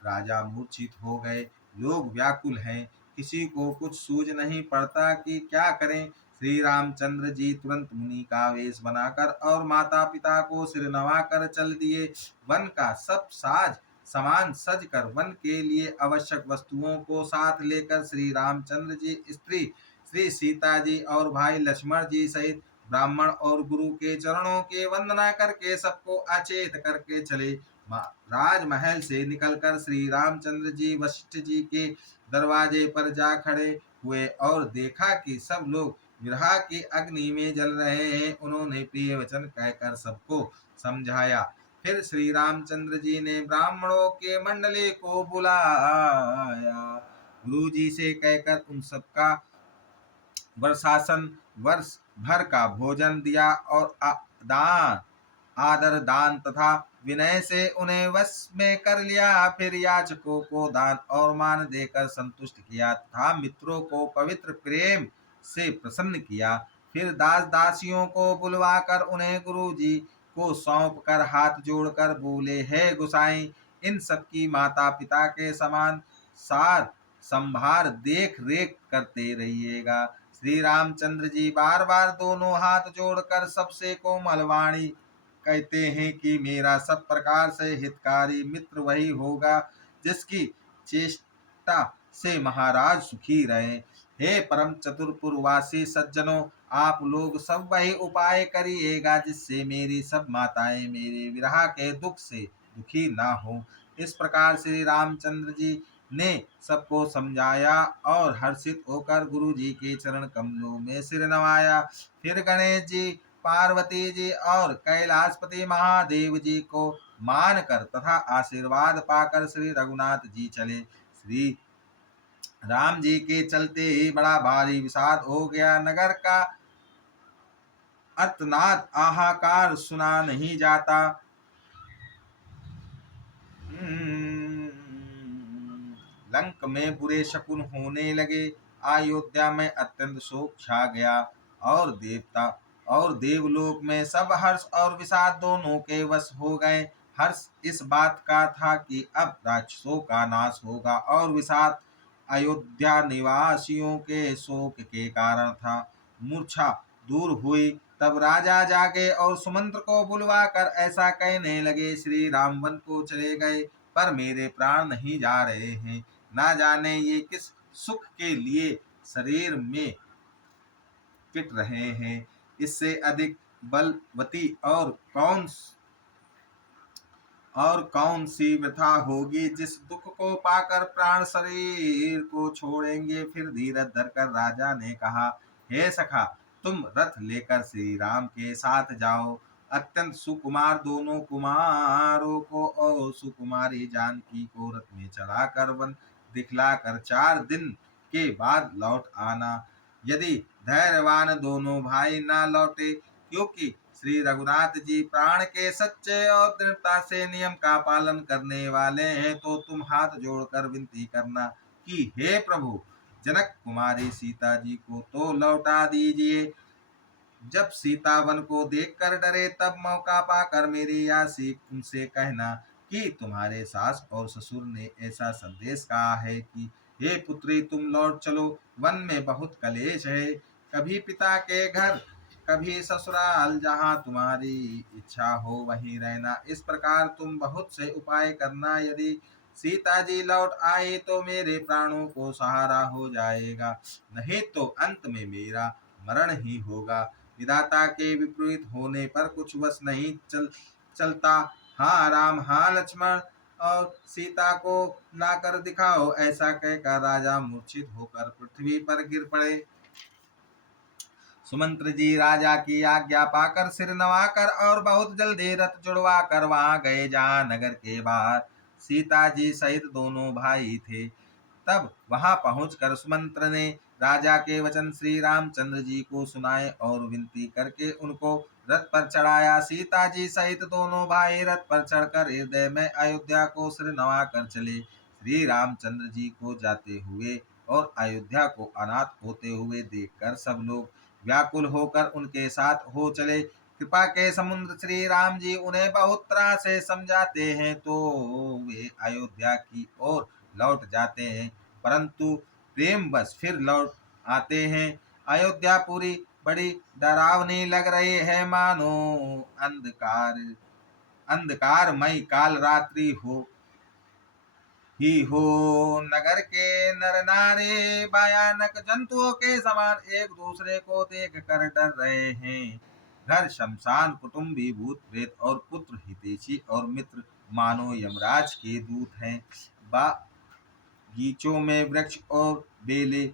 राजा मूर्छित हो गए, लोग व्याकुल हैं, किसी को कुछ सूझ नहीं पड़ता कि क्या करें। श्री रामचंद्र जी तुरंत मुनि का वेश बनाकर और माता पिता को सिर नवाकर चल दिए। वन का सब साज सामान सज कर वन के लिए आवश्यक वस्तुओं को साथ लेकर श्री रामचंद्र जी स्त्री श्री सीता जी और भाई लक्ष्मण जी सहित ब्राह्मण और गुरु के चरणों के वंदना करके सबको अचेत करके चले। राजमहल से निकलकर श्री रामचंद्र जी वशिष्ठ जी के दरवाजे पर जा खड़े हुए और देखा कि सब लोग विरह की अग्नि में जल रहे हैं। उन्होंने प्रिय वचन कहकर सबको समझाया। फिर श्री रामचंद्र जी ने ब्राह्मणों के मंडली को बुलाया, गुरु जी से कहकर उन सबका वर्षासन वर्ष भर का भोजन दिया और दान आदर दान तथा विनय से उन्हें वश में कर लिया। फिर याचकों को दान और मान देकर संतुष्ट किया तथा मित्रों को पवित्र प्रेम से प्रसन्न किया। फिर दास दासियों को बुलवाकर उन्हें गुरु जी को सौंप कर हाथ जोड़कर बोले, है गुसाई, इन सबकी माता पिता के समान सार संभार देख रेख करते रहिएगा। श्री रामचंद्र जी बार बार दोनों हाथ जोड़कर सबसे कोमल वाणी कहते हैं कि मेरा सब प्रकार से हितकारी मित्र वही होगा जिसकी चेष्टा से महाराज सुखी रहे। हे परम चतुरपुरवासी सज्जनों, आप लोग सब वही उपाय करिएगा जिससे मेरी सब माताएं मेरे विरह के दुख से दुखी ना हो। इस प्रकार श्री रामचंद्र जी ने सबको समझाया और हर्षित होकर गुरु जी के चरण कमलों में सिर नवाया। फिर गणेश जी, पार्वती जी और कैलाशपति महादेव जी को मानकर तथा आशीर्वाद पाकर श्री रघुनाथ जी चले। श्री राम जी के चलते ही बड़ा भारी विषाद हो गया। नगर का अर्थनाद आहाकार सुना नहीं जाता। लंक में बुरे शकुन होने लगे। अयोध्या में अत्यंत शोक छा गया और देवता और देवलोक में सब हर्ष और विषाद दोनों के वश हो गए। हर्ष इस बात का था कि अब राक्षसों का नाश होगा और विषाद अयोध्या निवासियों के शोक के कारण था। मूर्छा दूर हुई तब राजा जागे और सुमंत्र को बुलवा कर ऐसा कहने लगे, श्री राम वन को चले गए पर मेरे प्राण नहीं जा रहे हैं। ना जाने ये किस सुख के लिए शरीर में पिट रहे हैं। इससे अधिक बलवती और कौन सी व्यथा होगी जिस दुख को पाकर प्राण शरीर को छोड़ेंगे। फिर धीरज धरकर राजा ने कहा, हे सखा, तुम रथ लेकर श्री राम के साथ जाओ। अत्यंत सुकुमार दोनों कुमारों को और सुकुमारी जानकी को रथ में चढ़ाकर वन दिखलाकर 4 दिन के बाद लौट आना। यदि धैर्यवान दोनों भाई ना लौटे, क्योंकि श्री रघुनाथ जी प्राण के सच्चे और दृढ़ता से नियम का पालन करने वाले हैं, तो तुम हाथ जोड़कर विनती करना कि हे प्रभु, जनक कुमारी सीता जी को तो लौटा दीजिए। जब सीता वन को देखकर डरे तब मौका पाकर मेरी यासी तुमसे कहना कि तुम्हारे सास और ससुर ने ऐसा संदेश कहा है कि हे पुत्री, तुम लौट चलो, वन में बहुत कलेश है। कभी पिता के घर, कभी ससुराल, जहाँ तुम्हारी इच्छा हो वहीं रहना। इस प्रकार तुम बहुत से उपाय करना। यदि सीता जी लौट आई तो मेरे प्राणों को सहारा हो जाएगा, नहीं तो अंत में मेरा मरण ही होगा। विधाता के विपरीत होने पर कुछ वश नहीं चलता। हाँ राम, हाँ लक्ष्मण, और सीता को लाकर दिखाओ। ऐसा कहकर राजा मूर्छित होकर पृथ्वी पर गिर पड़े। सुमंत्र जी राजा की आज्ञा पाकर सिर नवाकर और बहुत जल्दी रथ जुड़वा कर वहां गए जहां नगर के बाहर सीता जी सहित दोनों भाई थे। तब वहां पहुंचकर सुमंत्र ने राजा के वचन श्री रामचंद्र जी को सुनाए और विनती करके उनको रथ पर चढ़ाया। सीता जी सहित दोनों भाई रथ पर चढ़कर हृदय में अयोध्या को सिर नवा कर चले। श्री रामचंद्र जी को जाते हुए और अयोध्या को अनाथ होते हुए देखकर सब लोग व्याकुल होकर उनके साथ हो चले। कृपा के समुद्र श्री राम जी उन्हें बहुत तरह से समझाते हैं तो वे अयोध्या की ओर लौट जाते हैं, परंतु प्रेम बस फिर लौट आते हैं। अयोध्या पूरी बड़ी डरावनी लग रही है, मानो अंधकार अंधकारमय काल रात्रि हो। नगर के नर नारे भयानक जंतुओं के समान एक दूसरे को देख कर डर रहे हैं। घर शमशान, कुटुंबी, भूत प्रेत और पुत्र, हितैषी और मित्र मानो यमराज के दूत हैं। बागीचों में वृक्ष और बेले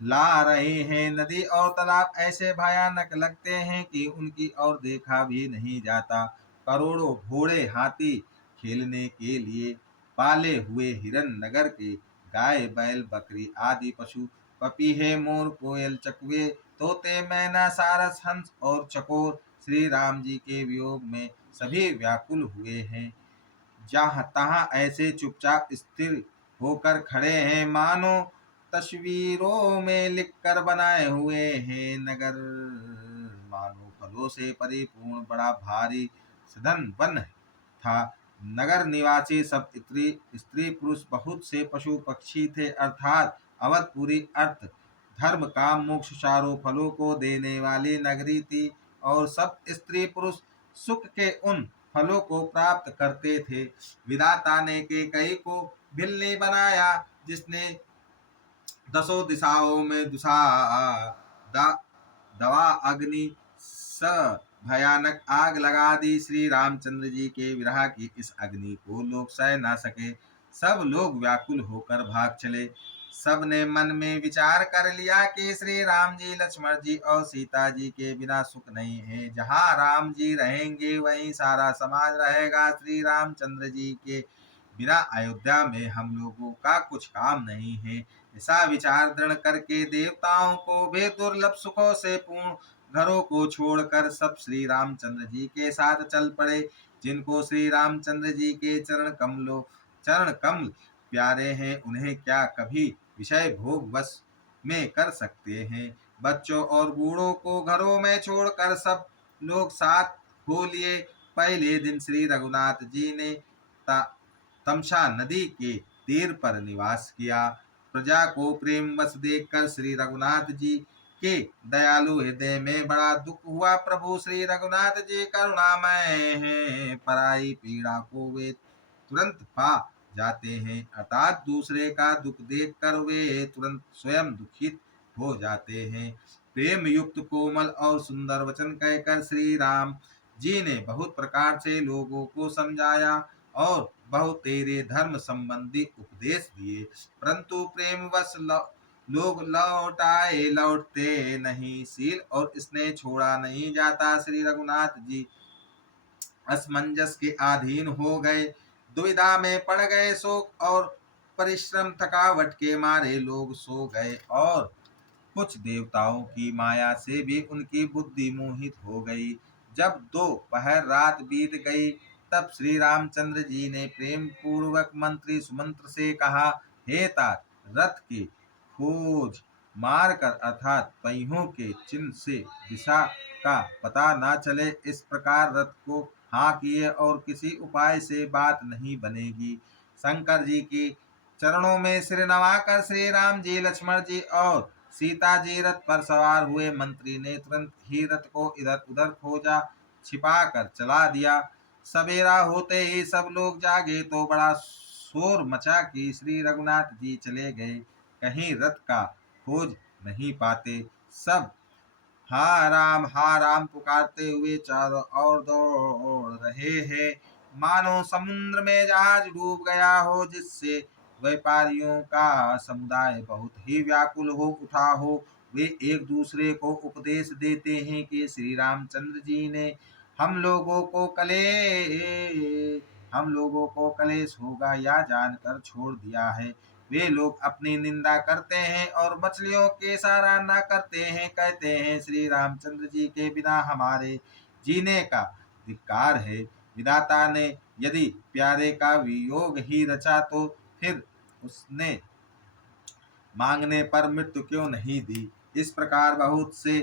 ला रहे हैं। नदी और तालाब ऐसे भयानक लगते हैं कि उनकी ओर देखा भी नहीं जाता। करोड़ों घोड़े, हाथी, खेलने के लिए पाले हुए हिरन, नगर के गाय, बैल, बकरी आदि पशु, पपीहे, मोर, कोयल, चकवे, तोते, मैना, सारस, हंस और चकोर श्री राम जी के वियोग में सभी व्याकुल हुए हैं। जहाँ तहाँ ऐसे चुपचाप स्थिर होकर खड़े हैं, मानो तस्वीरों में लिखकर बनाए हुए हैं। नगर मानो फलों से परिपूर्ण बड़ा भारी सघन वन था। नगर निवासी सब स्त्री स्त्री पुरुष, बहुत से पशु पक्षी थे, अर्थात अवधपुरी अर्थ धर्म काम मोक्ष चारों फलों को देने वाली नगरी थी। और सब स्त्री पुरुष सुख के उन फलों को प्राप्त करते थे। विधाता ने केकई को भिल्ली बनाया, जिसने दसों दिशाओं में दवा अग्नि स भयानक आग लगा दी। श्री रामचंद्र जी के विरह की इस अग्नि को लोग सह न सके। सब लोग व्याकुल होकर भाग चले। सब ने मन में विचार कर लिया कि श्री राम जी, लक्ष्मण जी और सीता जी के बिना सुख नहीं है। जहाँ राम जी रहेंगे वहीं सारा समाज रहेगा। श्री रामचंद्र जी के बिना अयोध्या में हम लोगों का कुछ काम नहीं है। ऐसा विचार दृढ़ करके देवताओं को वे दुर्लभ सुखों से पूर्ण घरों को छोड़कर सब श्री रामचंद्र जी के साथ चल पड़े। जिनको श्री रामचंद्र जी के चरण कमल प्यारे हैं, उन्हें क्या कभी विषय भोग वश में कर सकते हैं। बच्चों और बूढ़ों को घरों में छोड़कर सब लोग साथ हो लिए। पहले दिन श्री रघुनाथ जी ने तमसा नदी के तीर पर निवास किया। प्रजा को प्रेम वश देखकर श्री रघुनाथ जी के दयालु हृदय में बड़ा दुख हुआ। प्रभु श्री रघुनाथ जी करुणामय हैं, पराई पीड़ा को वे तुरंत पा जाते हैं, अर्थात दूसरे का दुख देखकर वे तुरंत स्वयं दुखित हो जाते हैं। प्रेम युक्त कोमल और सुंदर वचन कहकर श्री राम जी ने बहुत प्रकार से लोगों को समझाया और बहुत तेरे धर्म संबंधी उपदेश दिए, परंतु प्रेमवश लोग लौटते नहीं, सील और स्नेह छोड़ा नहीं जाता। श्री रघुनाथ जी असमंजस के अधीन हो गए, दुविधा में पड़ गए। शोक और परिश्रम थकावट के मारे लोग सो गए और कुछ देवताओं की माया से भी उनकी बुद्धि मोहित हो गई। जब दोपहर रात बीत गई, तब श्री रामचंद्र जी ने प्रेम पूर्वक मंत्री सुमंत्र से कहा, हे तात, रथ की खोज मार कर अर्थात पहियों के चिन्ह से दिशा का पता ना चले, इस प्रकार रथ को हाँकिए और किसी उपाय से बात नहीं बनेगी। शंकर जी की चरणों में सिर नवाकर श्री राम जी, लक्ष्मण जी और सीता जी रथ पर सवार हुए। मंत्री ने तुरंत ही रथ को इधर उधर खोजा, छिपा कर चला दिया। सवेरा होते ही सब लोग जागे तो बड़ा शोर मचा कि श्री रघुनाथ जी चले गए, कहीं रथ का खोज नहीं पाते। सब हा राम पुकारते हुए चारों ओर दौड़ रहे हैं, मानो समुद्र में जहाज डूब गया हो, जिससे व्यापारियों का समुदाय बहुत ही व्याकुल हो उठा हो। वे एक दूसरे को उपदेश देते हैं कि श्री रामचंद्र जी ने हम लोगों को कले हम लोगों को कलेश होगा या जानकर छोड़ दिया है। वे लोग अपनी निंदा करते हैं और मछलियों के सराहना करते हैं, कहते हैं श्री रामचंद्र जी के बिना हमारे जीने का धिक्कार है। विधाता ने यदि प्यारे का वियोग ही रचा तो फिर उसने मांगने पर मृत्यु क्यों नहीं दी। इस प्रकार बहुत से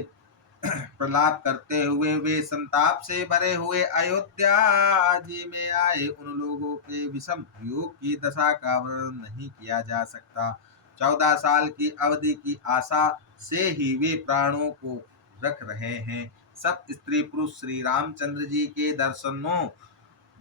प्रलाप करते हुए वे संताप से भरे हुए अयोध्या जी में आए। उन लोगों के विषम वियोग की दशा का वर्णन नहीं किया जा सकता। 14 साल की अवधि की आशा से ही वे प्राणों को रख रहे हैं। सब स्त्री पुरुष श्री रामचंद्र जी के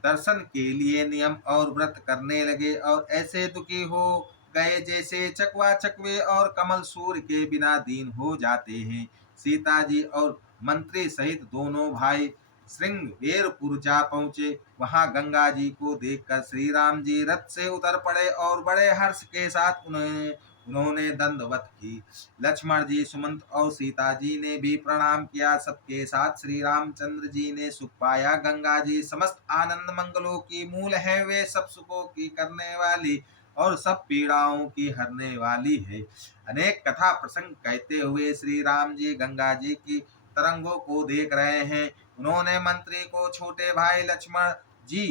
दर्शन के लिए नियम और व्रत करने लगे और ऐसे दुखी हो गए जैसे चकवा चकवे और कमल सूर्य के बिना दीन हो जाते हैं। सीता जी और मंत्री सहित दोनों भाई श्रृंगवेरपुर जा पहुंचे। वहां गंगा जी को देखकर श्री राम जी रथ से उतर पड़े और बड़े हर्ष के साथ उन्होंने दंडवत की। लक्ष्मण जी, सुमंत और सीता जी ने भी प्रणाम किया। सबके साथ श्री रामचंद्र जी ने सुख पाया। गंगा जी समस्त आनंद मंगलों की मूल है, वे सब सुखों की करने वाली और सब पीड़ाओं की हरने वाली है। अनेक कथा प्रसंग कहते हुए श्री राम जी गंगा जी की तरंगों को देख रहे हैं। उन्होंने मंत्री को, छोटे भाई लक्ष्मण जी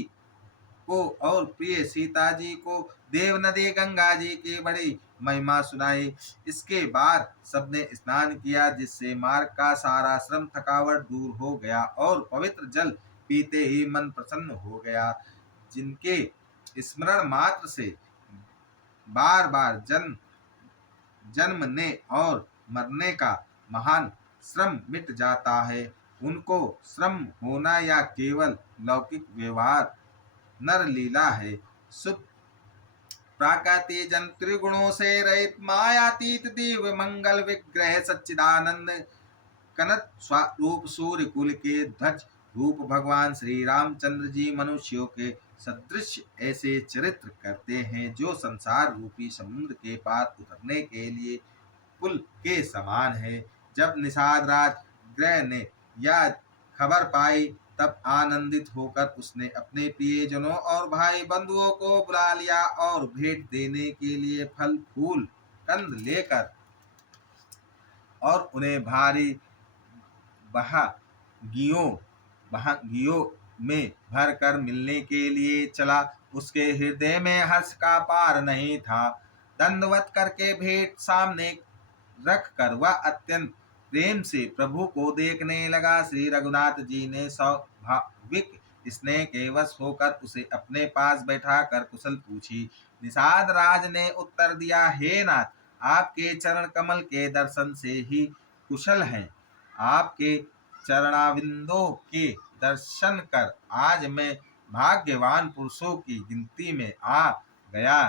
को और प्रिय सीता जी को देव नदी गंगा जी की बड़ी महिमा सुनाई। इसके बाद सबने स्नान किया, जिससे मार्ग का सारा श्रम थकावट दूर हो गया और पवित्र जल पीते ही मन प्रसन्न हो गया। जिनके स्मरण मात्र से बार बार जन्मने और मरने का महान श्रम मिट जाता है, उनको श्रम होना या केवल लौकिक व्यवहार नर लीला है। शुद्ध प्राकृति जन त्रिगुणों से रहित मायातीत दिव्य मंगल विग्रह सच्चिदानंद कनक स्वरूप सूर्य कुल के ध्वज रूप भगवान श्री रामचंद्र जी मनुष्यों के सदृश ऐसे चरित्र करते हैं, जो संसार रूपी समुद्र के पार उतरने के लिए पुल के समान है। जब निषाद राज ग्रह ने यह खबर पाई तब आनंदित होकर उसने अपने प्रियजनों और भाई बंधुओं को बुला लिया और भेंट देने के लिए फल फूल कंद लेकर और उन्हें भारी बहागियों बहागियों में भर कर मिलने के लिए चला। उसके हृदय में हर्ष का पार नहीं था। दंडवत करके भेंट सामने रख कर वह अत्यंत प्रेम से प्रभु को देखने लगा। श्री रघुनाथ जी ने स्वाभाविक स्नेह के वश होकर उसे अपने पास बैठा कर कुशल पूछी। निषाद राज ने उत्तर दिया, हे नाथ, आपके चरण कमल के दर्शन से ही कुशल हैं। आपके चरणाविंदों के दर्शन कर आज मैं भाग्यवान पुरुषों की गिनती में आ गया।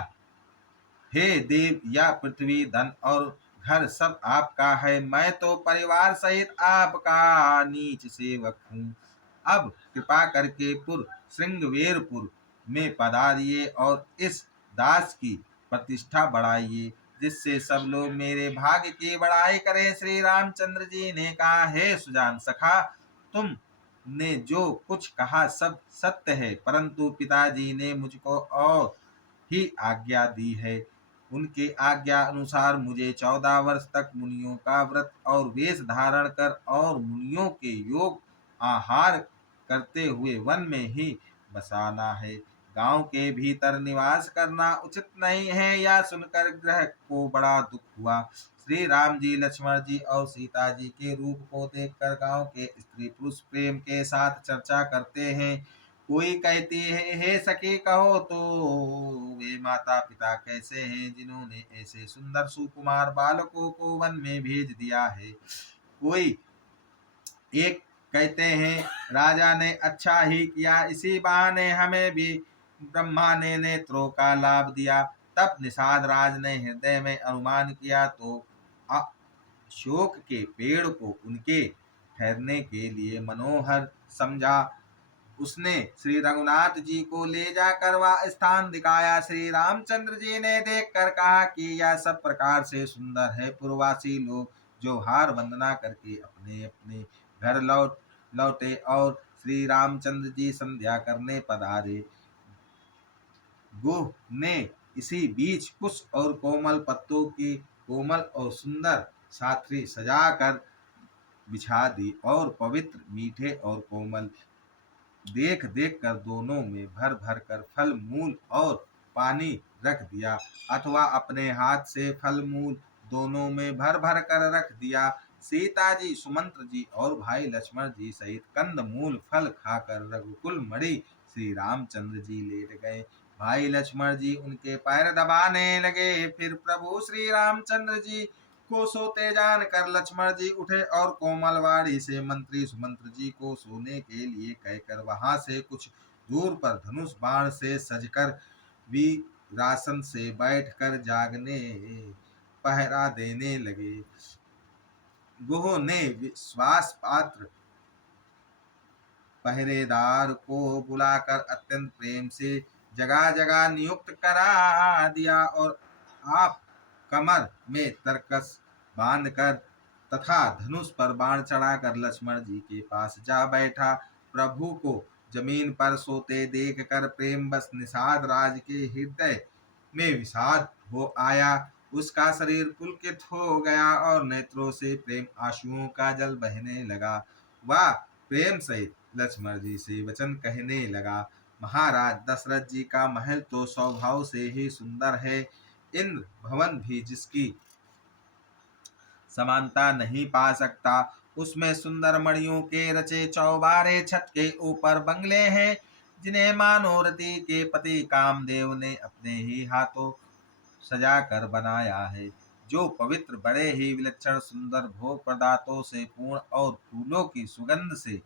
हे देव, या पृथ्वी धन और घर सब आपका है। मैं तो परिवार सहित आपका नीच सेवक हूँ। अब कृपा करके श्रृंगवेरपुर में पधारिए और इस दास की प्रतिष्ठा बढ़ाइए, जिससे सब लोग मेरे भाग्य की बड़ाई करें। श्री रामचंद्र जी ने कहा, हे सुजान सखा, तुम ने जो कुछ कहा सब सत्य है, परंतु पिताजी ने मुझको और ही आज्ञा दी है। उनके आज्ञा अनुसार मुझे 14 वर्ष तक मुनियों का व्रत और वेश धारण कर और मुनियों के योग आहार करते हुए वन में ही बसाना है। गांव के भीतर निवास करना उचित नहीं है। यह सुनकर ग्रह को बड़ा दुख हुआ। श्री राम जी लक्ष्मण जी और सीता जी के रूप को देखकर गांव के स्त्री पुरुष प्रेम के साथ चर्चा करते हैं। कोई कहती है, हे सखी कहो तो वे माता पिता कैसे हैं जिन्होंने ऐसे सुंदर सुकुमार बालकों को वन में भेज दिया है। कोई एक कहते हैं, राजा ने अच्छा ही किया, इसी बहाने हमें भी ब्रह्मा ने नेत्रों का लाभ दिया। तब निषाद राज ने हृदय में अनुमान किया तो अशोक के पेड़ को उनके ठहरने के लिए मनोहर समझा। उसने श्री रघुनाथ जी को ले जाकर वह स्थान दिखाया। श्री रामचंद्र जी ने देखकर कहा कि यह सब प्रकार से सुंदर है। पूर्ववासी लोग जो हार वंदना करके अपने अपने घर लौटे और श्री रामचंद्र जी संध्या करने पधारे। गुह ने इसी बीच कुश और कोमल पत्तों की कोमल और सुंदर साथरी सजाकर बिछा दी और पवित्र मीठे और कोमल देख देख कर दोनों में भर भर कर फल मूल और पानी रख दिया, अथवा अपने हाथ से फल मूल दोनों में भर भर कर रख दिया। सीता जी, सुमंत्र जी और भाई लक्ष्मण जी सहित कंद मूल फल खाकर रघुकुल मणि श्री रामचंद्र जी लेट गए। भाई लक्ष्मण जी उनके पैर दबाने लगे। फिर प्रभु श्री रामचंद्र जी को सोते जान कर लक्ष्मण जी उठे और कोमलवाड़ी से मंत्री सुमंत्र जी को सोने के लिए कहकर वहां से कुछ दूर पर धनुष बाण से सजकर वीरासन से बैठकर जागने पहरा देने लगे। गुह ने विश्वास पात्र पहरेदार को बुलाकर अत्यंत प्रेम से जगह जगह नियुक्त करा दिया और आप कमर में तरकस बांधकर तथा धनुष पर बाण चढ़ाकर लक्ष्मण जी के पास जा बैठा। प्रभु को जमीन पर सोते देख कर प्रेम बस निषाद राज के हृदय में विषाद हो आया। उसका शरीर पुलकित हो गया और नेत्रों से प्रेम आंसुओं का जल बहने लगा। वह प्रेम सहित लक्ष्मण जी से वचन कहने लगा, महाराज, दशरथ जी का महल तो स्वभाव से ही सुंदर है। इंद्र भवन भी जिसकी समानता नहीं पा सकता। उसमें सुंदर मणियों के रचे चौबारे छत के ऊपर बंगले हैं, जिन्हें मानोरति के पति कामदेव ने अपने ही हाथों सजा कर बनाया है, जो पवित्र बड़े ही विलक्षण सुंदर भोग पदार्थों से पूर्ण और फूलों की सुगंध से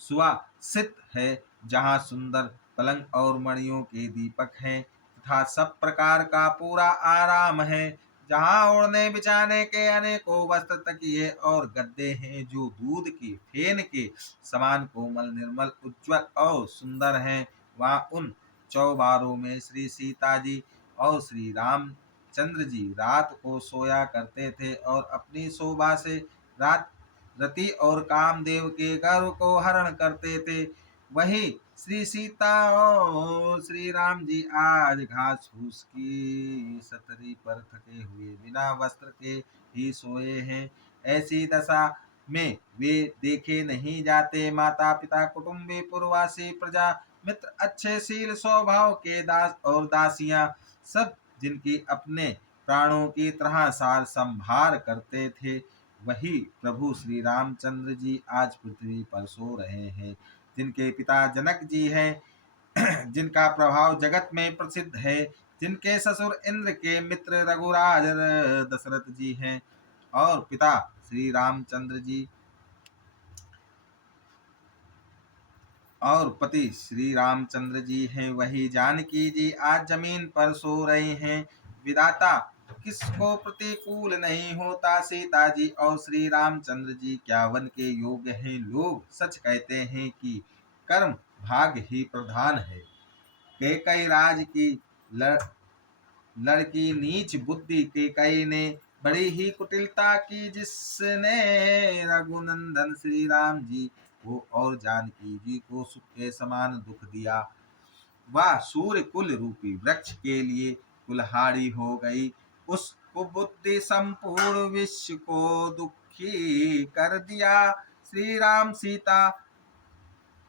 सुवासित है, जहाँ सुंदर पलंग और मणियों के दीपक हैं तथा सब प्रकार का पूरा आराम है, जहाँ ओढ़ने बिछाने के अनेकों वस्त्र तकिए और गद्दे हैं, जो दूध की फेन के समान कोमल निर्मल उज्ज्वल और सुंदर हैं। वहाँ उन चौबारों में श्री सीता जी और श्री रामचंद्र जी रात को सोया करते थे और अपनी शोभा से रात रति और कामदेव के गर्व को हरण करते थे, वही श्री सीता और श्री राम जी आज घास फूस की सतरी पर थके हुए बिना वस्त्र के ही सोए हैं। ऐसी दशा में वे देखे नहीं जाते। माता पिता कुटुंबी पुरवासी प्रजा मित्र अच्छे शील स्वभाव के दास और दासियां सब जिनकी अपने प्राणों की तरह सार संभार करते थे, वही प्रभु श्री रामचंद्र जी आज पृथ्वी पर सो रहे हैं। जिनके पिता जनक जी हैं, जिनका प्रभाव जगत में प्रसिद्ध है, जिनके ससुर इंद्र के मित्र रघुराज दशरथ जी हैं, और पिता श्री रामचंद्र जी और पति श्री रामचंद्र जी हैं, वही जानकी जी आज जमीन पर सो रहे हैं। विधाता किसको प्रतिकूल नहीं होता। सीता जी और श्री रामचंद्र जी क्या वन के योग्य हैं। लोग सच कहते हैं कि कर्म भाग्य ही प्रधान है। कैकई राज की लड़की नीच बुद्धि के कई ने बड़ी ही कुटिलता की, जिसने रघुनंदन श्री राम जी को और जानकी जी को सुख के समान दुख दिया। वह सूर्य कुल रूपी वृक्ष के लिए कुल्हाड़ी हो गई। उस कुबुद्धि संपूर्ण विश्व को दुखी कर दिया। श्री राम सीता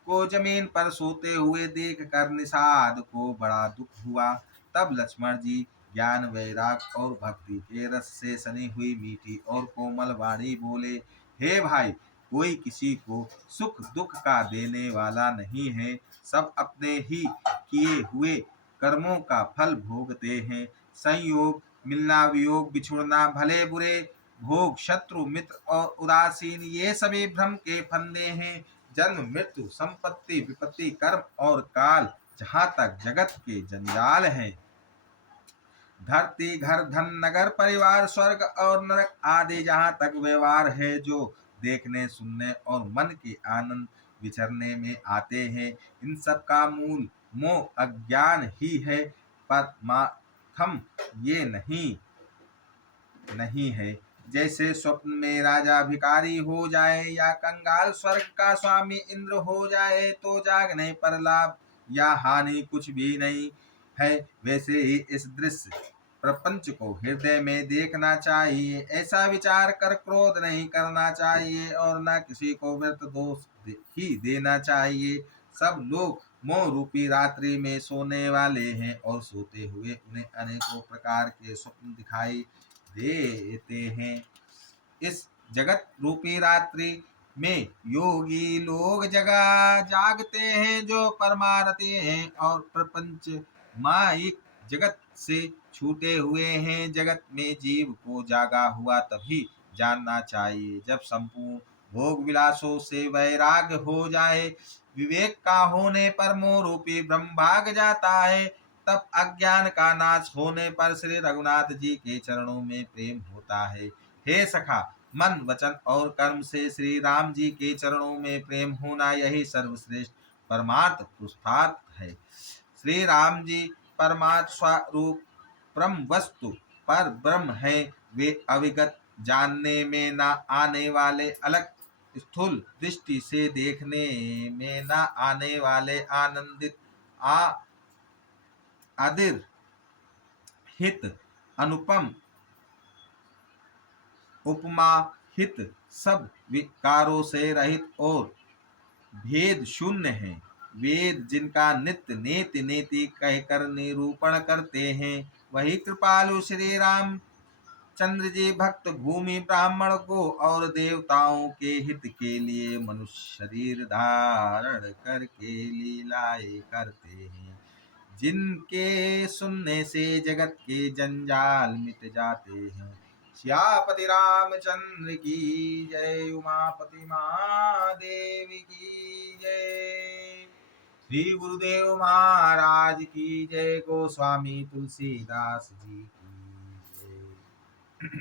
को जमीन पर सोते हुए देख कर निषाद को बड़ा दुख हुआ। तब लक्ष्मण जी ज्ञान वैराग और भक्ति के रस से सनी हुई मीठी और कोमल वाणी बोले, हे भाई, कोई किसी को सुख दुख का देने वाला नहीं है। सब अपने ही किए हुए कर्मों का फल भोगते हैं। संयोग मिलना वियोग बिछुड़ना भले बुरे भोग शत्रु मित्र और उदासीन ये सभी भ्रम के फंदे हैं। जन्म मृत्यु संपत्ति विपत्ति कर्म और काल जहाँ तक जगत के जंजाल हैं। धरती घर धन नगर परिवार स्वर्ग और नरक आदि जहाँ तक व्यवहार है, जो देखने सुनने और मन के आनंद विचरने में आते हैं, इन सब का मूल मोह अज्ञान ही है। परमात्म ये नहीं है। जैसे स्वप्न में राजा भिखारी हो जाए या कंगाल स्वर्ग का स्वामी इंद्र हो जाए तो जागने पर लाभ या हानि कुछ भी नहीं है, वैसे ही इस दृश्य प्रपंच को हृदय में देखना चाहिए। ऐसा विचार कर क्रोध नहीं करना चाहिए और न किसी को व्यर्थ दोष ही देना चाहिए। सब लोग मोह रूपी रात्रि में सोने वाले हैं और सोते हुए उन्हें अनेकों प्रकार के स्वप्न दिखाई देते हैं। इस जगत रूपी रात्रि में योगी लोग जगह जागते हैं, जो परमारती हैं और प्रपंच माइक जगत से छूटे हुए हैं। जगत में जीव को जागा हुआ तभी जानना चाहिए जब संपूर्ण भोग विलासों से वैराग्य हो जाए। विवेक का होने पर मोह रूपी भ्रम भाग जाता है। तब अज्ञान का नाश होने पर श्री रघुनाथ जी के चरणों में प्रेम होता है। हे सखा, मन वचन और कर्म से श्री राम जी के चरणों में प्रेम होना यही सर्वश्रेष्ठ परमार्थ पुरुषार्थ है। श्री राम जी परमात्म स्वरूप परम वस्तु पर ब्रह्म है। वे अविगत जानने में न आने वाले, अलग स्थूल दृष्टि से देखने में न आने वाले, आनंदित आदिर हित अनुपम उपमा हित, सब विकारों से रहित और भेद शून्य है। वेद जिनका नित्य नेति नेति कहकर निरूपण करते हैं, वही कृपालु श्री राम चंद्र जी भक्त भूमि ब्राह्मण को और देवताओं के हित के लिए मनुष्य शरीर धारण करके लीलाएं करते हैं, जिनके सुनने से जगत के जंजाल मिट जाते हैं। श्यापति रामचंद्र की जय, उमापति महादेव की जय, श्री गुरुदेव महाराज की जय, गोस्वामी तुलसीदास जी की जय।